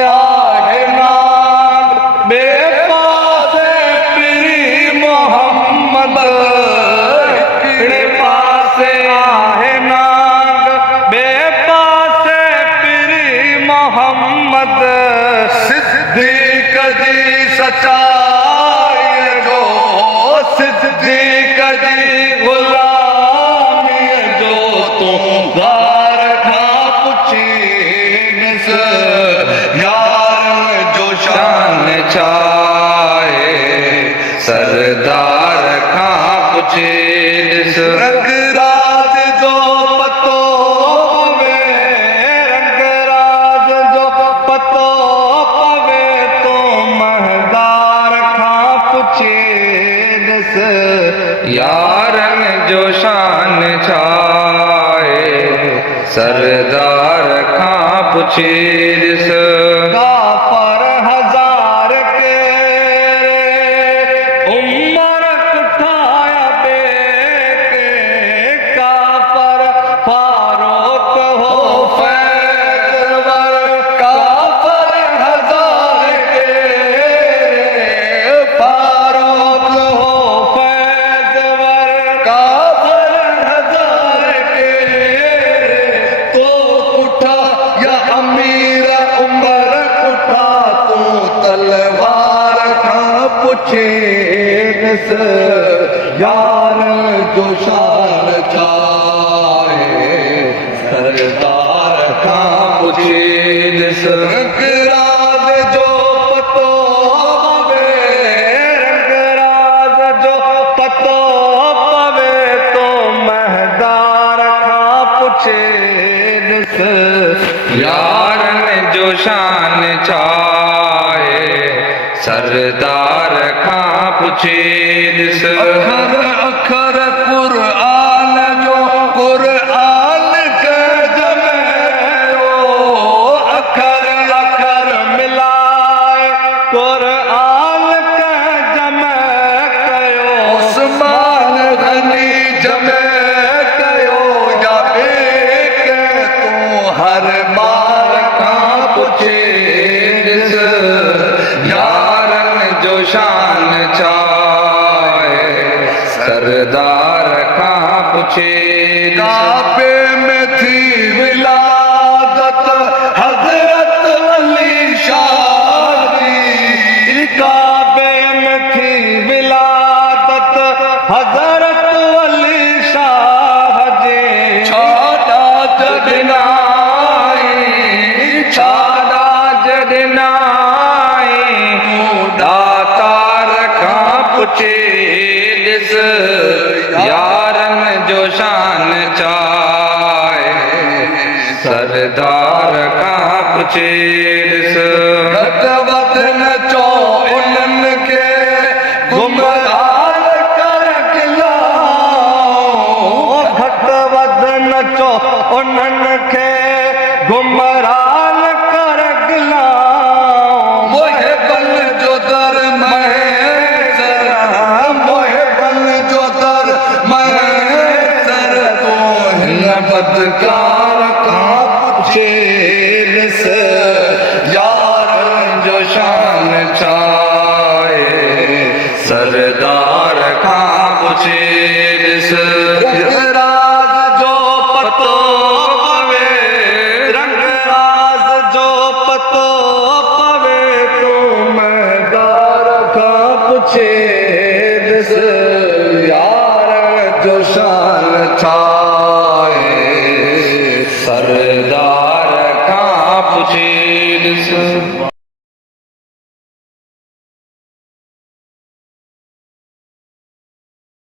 आहे नाग बेपासे पीरी मोहम्मद हिकिड़े पासे आहे नाग बेपासे पीरी मोहम्मद सिद्दीक़ जी सचाई जो सिद्दीक़ जी गुलामी जो तूं गार खां पुछी सरदार खां पुछे ॾिस रंगराज जो पतो पवे रंगराज जो पतो पवे तो महदार खां पुछे ॾिस यारन जो शान छा आहे सरदार खां पुछे ॾिस काफ़र हज़ार के उमर कुठाया बेके काफ़र फारूक हो फैज़वर काफ़र हज़ार के फारूक हो फैज़वर काफ़र हज़ार के तो कुठा या अमीर उमर कुठा तू तलवार खां पुछे ॾिस यार जो शान छा आहे सरदार खां पुछे ॾिस रंगराज जो पतो पवे रंगराज जो पतो पवे तो महदार खां पुछे ॾिस यारन जो शान छा आहे सरदार खां पुछे ॾिस अखर अखर क़ुरान जो क़ुरान के जमयो अखर अखर मिलाए क़ुरान के जमे कयो उस्मान गनी जमे कयो या बेके तूं हर बार खां पुछे ॾिस यारन जो शान छा आहे सरदार खां पुछे काबे में थी विलादत हज़रत अली शाह जी काबे में थी विलादत हज़रत अली शाह जी छाड़ा जॾनाई छाड़ा जॾनाई दातार खां पुछे ॾिस यारन जो शान छा आहे सरदार खां पुछे ॾिस घट वधि न चओ उन्हनि खे गुमराह कर गिलाओ घट वधि न चओ उन्हनि खे गुमराह कर गिलाओ मोहे बल जो दर महसर मोहे बल जो दर महसर तो हिन बदकार खां पुछे ॾिस यारन जो शान छा आहे सरदार खां पुछे ॾिस रंगराज जो पतो पवे रंगराज जो पतो पवे तो महदार खां पुछे ॾिस यार जो शान छा आहे सरदार खां पुछे ॾिस